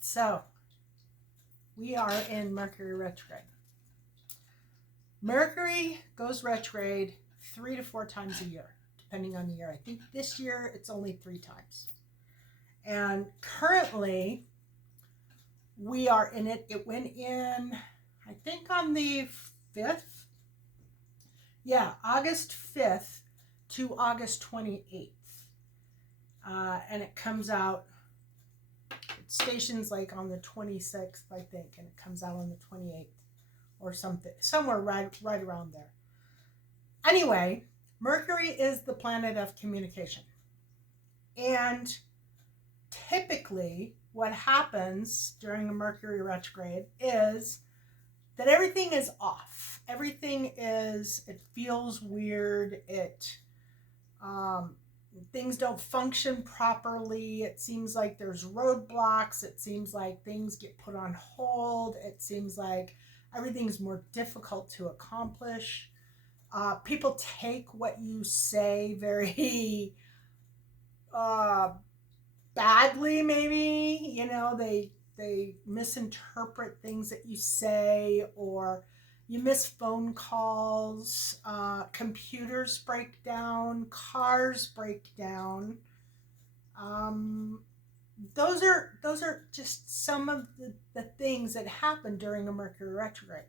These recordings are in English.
So we are in Mercury retrograde. Mercury goes retrograde 3 to 4 times a year, depending on the year. I think this year it's only 3 times. And currently we are in it. It went in, I think, on the 5th. Yeah, August 5th to August 28th. And it comes out, it stations like on the 26th, I think, and it comes out on the 28th or something, somewhere right around there. Anyway, Mercury is the planet of communication. And typically what happens during a Mercury retrograde is that everything is off. Everything is, it feels weird. Things don't function properly. It seems like there's roadblocks. It seems like things get put on hold. It seems like everything's more difficult to accomplish. People take what you say very badly, maybe. You know, they misinterpret things that you say, or you miss phone calls, computers break down, cars break down. Those are just some of the things that happen during a Mercury retrograde.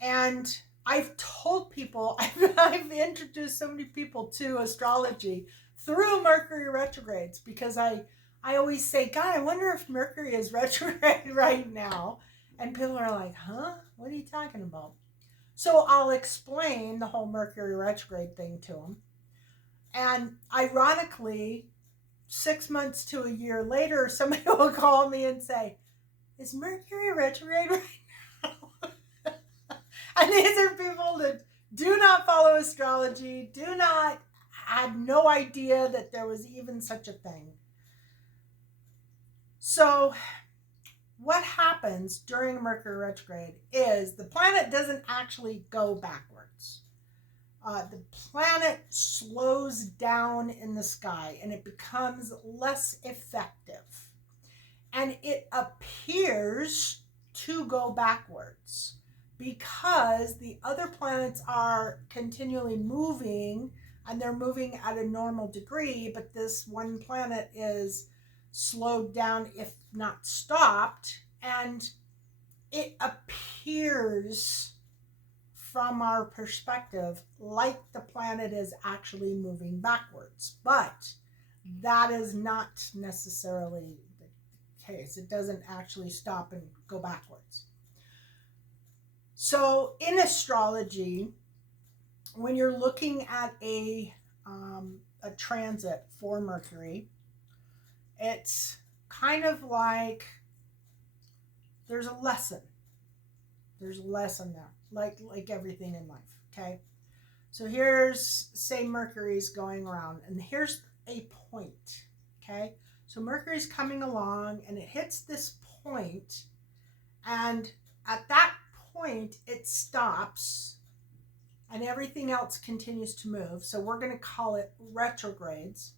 And I've told people, I've introduced so many people to astrology through Mercury retrogrades, because I always say, God, I wonder if Mercury is retrograde right now. And people are like, huh? What are you talking about? So I'll explain the whole Mercury retrograde thing to them. And ironically, 6 months to a year later, somebody will call me and say, is Mercury retrograde right now? And these are people that do not follow astrology, had no idea that there was even such a thing. So what happens during Mercury retrograde is the planet doesn't actually go backwards. The planet slows down in the sky and it becomes less effective. And it appears to go backwards because the other planets are continually moving, and they're moving at a normal degree, but this one planet is slowed down, if not stopped, and it appears from our perspective like the planet is actually moving backwards, but that is not necessarily the case. It doesn't actually stop and go backwards. So in astrology, when you're looking at a transit for Mercury, it's kind of like there's a lesson. There's a lesson there, like everything in life, okay? So here's, say Mercury's going around, and here's a point, okay? So Mercury's coming along, and it hits this point, and at that point, it stops, and everything else continues to move. So we're going to call it retrogrades.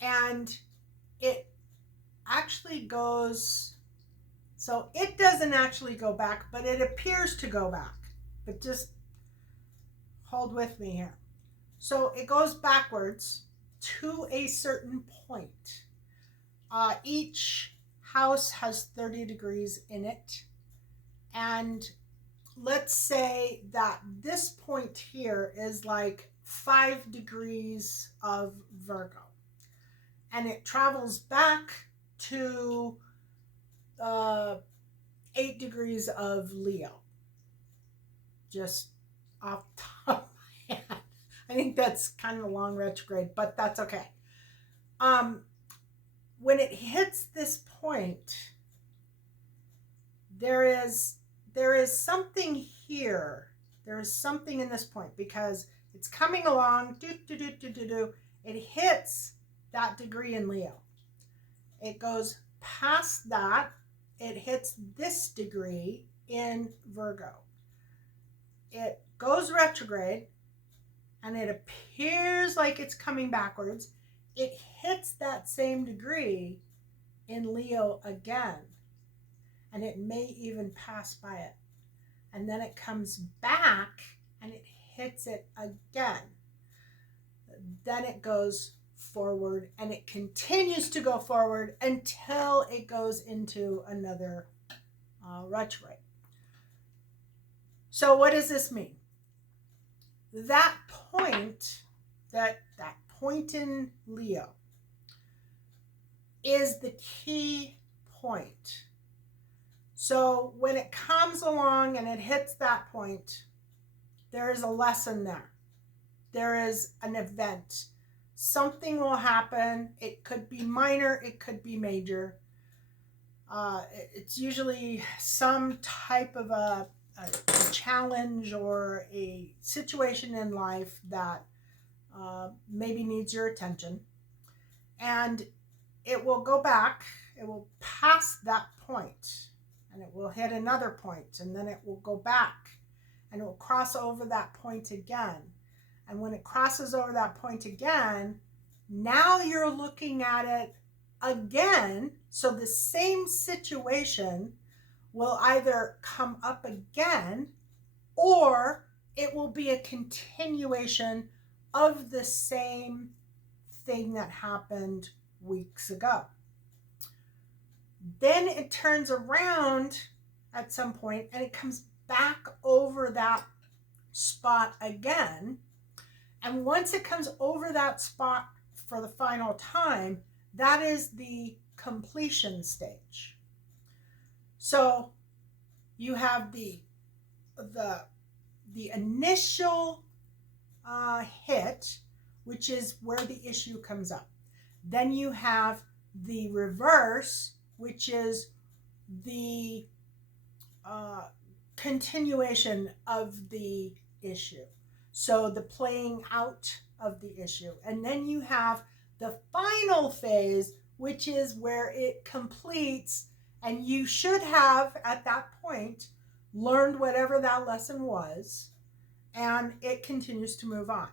And it actually goes, so it doesn't actually go back, but it appears to go back. But just hold with me here. So it goes backwards to a certain point. Each house has 30 degrees in it. And let's say that this point here is like 5 degrees of Virgo. And it travels back to 8 degrees of Leo. Just off the top of my head. I think that's kind of a long retrograde, but that's okay. When it hits this point, there is something here. There is something in this point, because it's coming along, it hits that degree in Leo. It goes past that, it hits this degree in Virgo. It goes retrograde, and it appears like it's coming backwards. It hits that same degree, in Leo again, and it may even pass by it. And then it comes back and it hits it again. Then it goes forward and it continues to go forward until it goes into another retrograde. So what does this mean? That point, that point in Leo is the key point. So when it comes along and it hits that point, there is a lesson there. There is an event. Something will happen. It could be minor, it could be major. It's usually some type of a challenge or a situation in life that maybe needs your attention. And it will go back, it will pass that point, and it will hit another point, and then it will go back, and it will cross over that point again. And when it crosses over that point again, now you're looking at it again. So the same situation will either come up again, or it will be a continuation of the same thing that happened weeks ago. Then it turns around at some point and it comes back over that spot again. And once it comes over that spot for the final time, that is the completion stage. So you have the initial hit, which is where the issue comes up. Then you have the reverse, which is the continuation of the issue. So the playing out of the issue. And then you have the final phase, which is where it completes, and you should have at that point learned whatever that lesson was, and it continues to move on.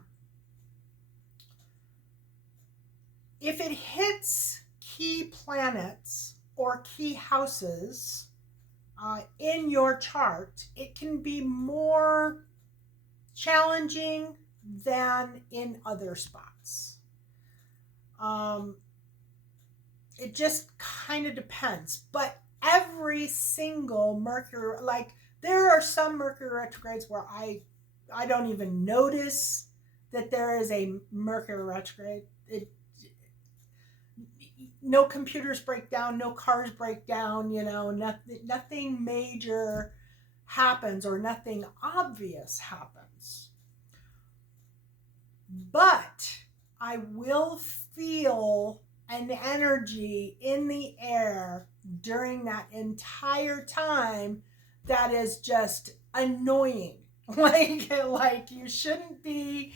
If it hits key planets or key houses in your chart, it can be more challenging than in other spots. It just kind of depends. But every single Mercury, like there are some Mercury retrogrades where I don't even notice that there is a Mercury retrograde. No computers break down, no cars break down, nothing major happens or nothing obvious happens. But I will feel an energy in the air during that entire time that is just annoying. Like you shouldn't be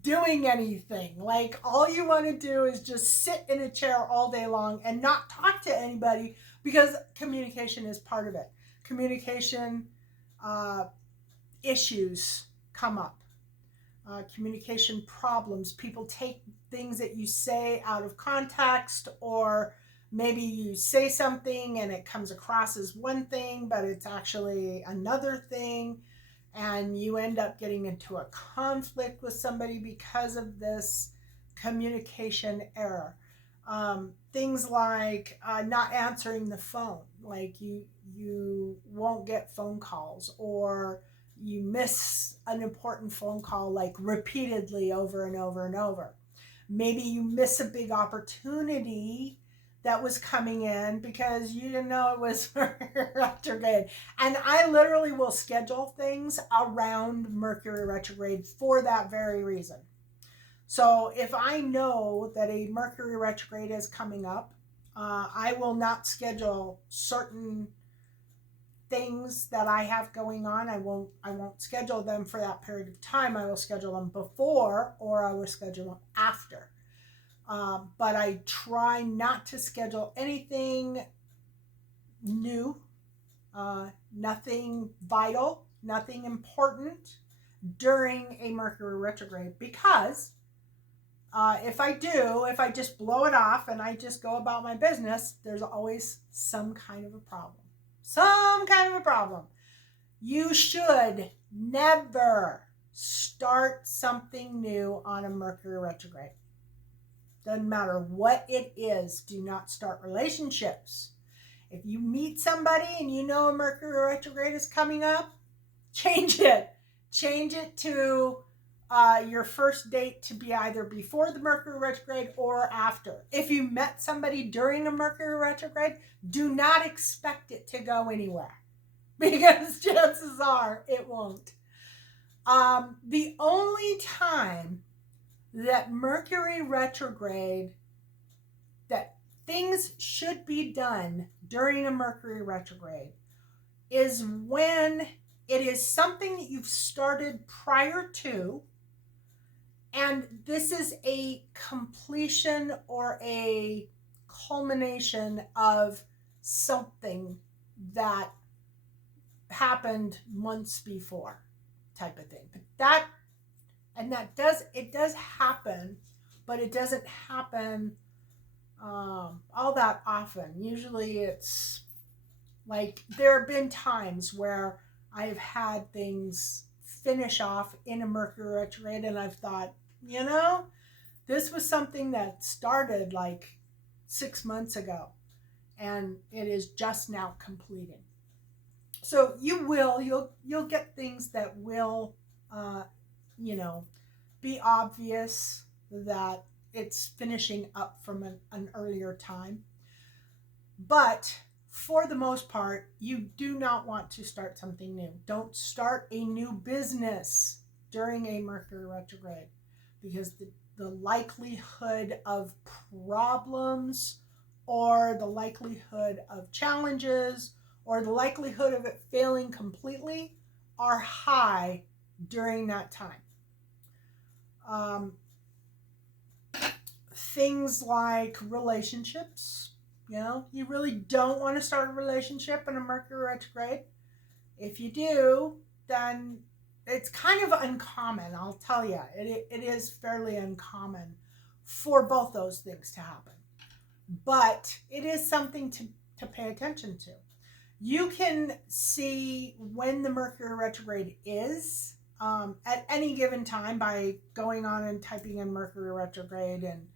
doing anything. Like all you want to do is just sit in a chair all day long and not talk to anybody, because communication is part of it. Communication issues come up. Communication problems. People take things that you say out of context, or maybe you say something and it comes across as one thing, but it's actually another thing. And you end up getting into a conflict with somebody because of this communication error. Things like not answering the phone, like you won't get phone calls, or you miss an important phone call like repeatedly over and over and over. Maybe you miss a big opportunity that was coming in because you didn't know it was retrograde. And I literally will schedule things around Mercury retrograde for that very reason. So if I know that a Mercury retrograde is coming up, I will not schedule certain things that I have going on. I won't schedule them for that period of time. I will schedule them before, or I will schedule them after. But I try not to schedule anything new, nothing vital, nothing important during a Mercury retrograde, because If I just blow it off and I just go about my business, there's always some kind of a problem. Some kind of a problem. You should never start something new on a Mercury retrograde. Doesn't matter what it is. Do not start relationships. If you meet somebody and you know a Mercury retrograde is coming up, change it. Change it to your first date to be either before the Mercury retrograde or after. If you met somebody during a Mercury retrograde, do not expect it to go anywhere, because chances are it won't. The only time that Mercury retrograde, that things should be done during a Mercury retrograde, is when it is something that you've started prior to, and this is a completion or a culmination of something that happened months before, type of thing. But it does happen, but it doesn't happen all that often. Usually it's like, there have been times where I've had things finish off in a Mercury retrograde and I've thought, this was something that started like 6 months ago and it is just now completing. So you'll get things that will, be obvious that it's finishing up from an earlier time. But for the most part, you do not want to start something new. Don't start a new business during a Mercury retrograde, because the likelihood of problems or the likelihood of challenges or the likelihood of it failing completely are high during that time. Things like relationships, you really don't want to start a relationship in a Mercury retrograde. If you do, then it's kind of uncommon, I'll tell you. It is fairly uncommon for both those things to happen. But it is something to pay attention to. You can see when the Mercury retrograde is at any given time by going on and typing in Mercury retrograde in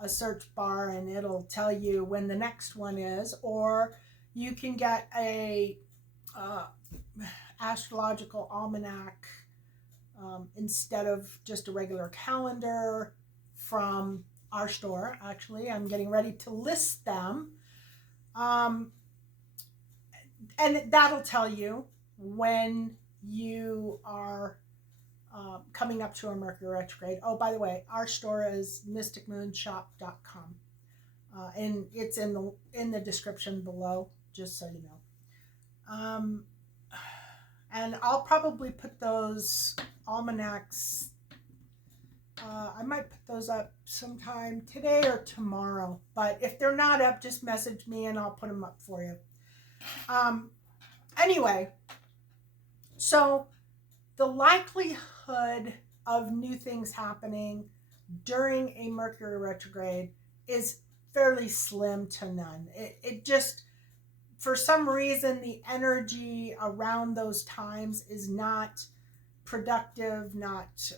a search bar, and it'll tell you when the next one is. Or you can get a astrological almanac instead of just a regular calendar from our store. Actually, I'm getting ready to list them. And that'll tell you when you are coming up to a Mercury retrograde. Oh, by the way, our store is mysticmoonshop.com. And it's in the description below, just so you know. And I'll probably put those almanacs, I might put those up sometime today or tomorrow. But if they're not up, just message me and I'll put them up for you. Anyway, so the likelihood of new things happening during a Mercury retrograde is fairly slim to none. It just, for some reason, the energy around those times is not productive, not,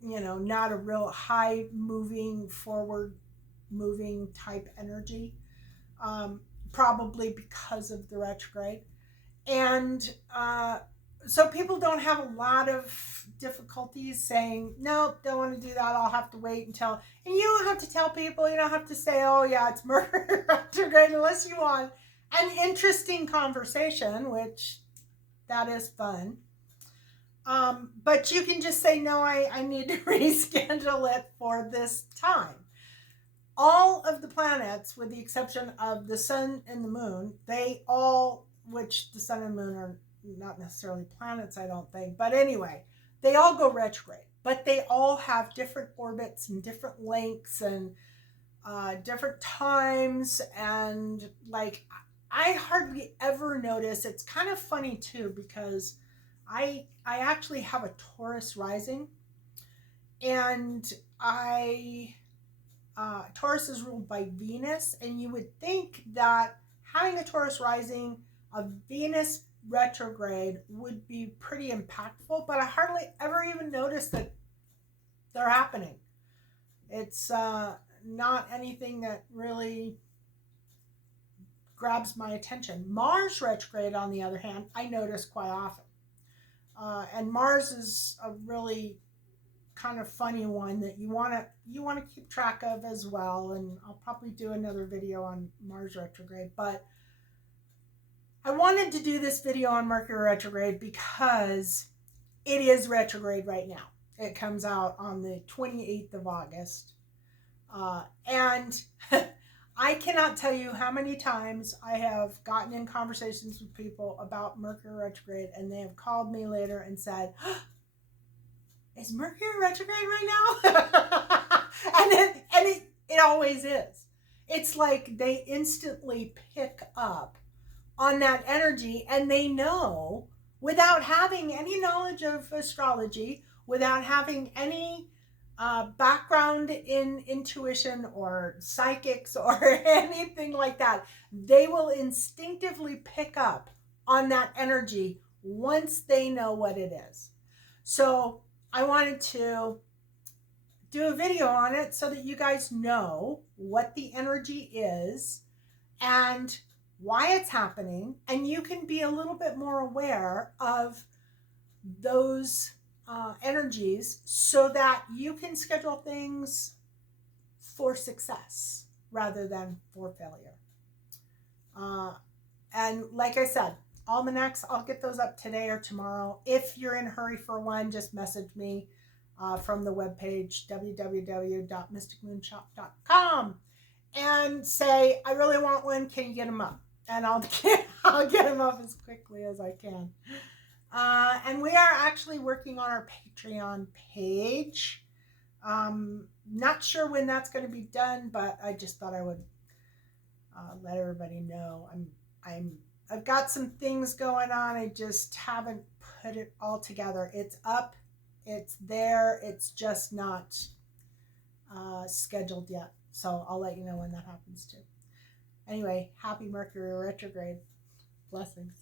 not a real high moving, forward moving type energy. Probably because of the retrograde. And so people don't have a lot of difficulties saying, no, don't want to do that. I'll have to wait until, and you don't have to tell people, you don't have to say, oh yeah, it's Mercury retrograde, unless you want an interesting conversation, which that is fun. But you can just say, no, I need to reschedule it for this time. All of the planets, with the exception of the sun and the moon, they all, which the sun and moon are not necessarily planets, I don't think, but anyway, they all go retrograde, but they all have different orbits and different lengths and different times. And like, I hardly ever notice. It's kind of funny too, because I actually have a Taurus rising, And Taurus is ruled by Venus, and you would think that having a Taurus rising, a Venus retrograde would be pretty impactful, but I hardly ever even notice that they're happening. It's not anything that really grabs my attention. Mars retrograde, on the other hand, I notice quite often. And Mars is a really kind of funny one that you want to keep track of as well, and I'll probably do another video on Mars retrograde. But I wanted to do this video on Mercury retrograde because it is retrograde right now. It comes out on the 28th of August, and I cannot tell you how many times I have gotten in conversations with people about Mercury retrograde, and they have called me later and said, is Mercury retrograde right now? and it always is. It's like they instantly pick up on that energy, and they know, without having any knowledge of astrology, without having any background in intuition or psychics or anything like that, they will instinctively pick up on that energy once they know what it is. So I wanted to do a video on it so that you guys know what the energy is and why it's happening, and you can be a little bit more aware of those energies so that you can schedule things for success rather than for failure. And like I said, almanacs, I'll get those up today or tomorrow. If you're in a hurry for one, just message me from the webpage, www.mysticmoonshop.com, and say, I really want one, can you get them up? And I'll get them up as quickly as I can. And we are actually working on our Patreon page. Not sure when that's going to be done, but I just thought I would let everybody know. I've got some things going on. I just haven't put it all together. It's up, it's there, it's just not scheduled yet. So I'll let you know when that happens too. Anyway, happy Mercury retrograde. Blessings.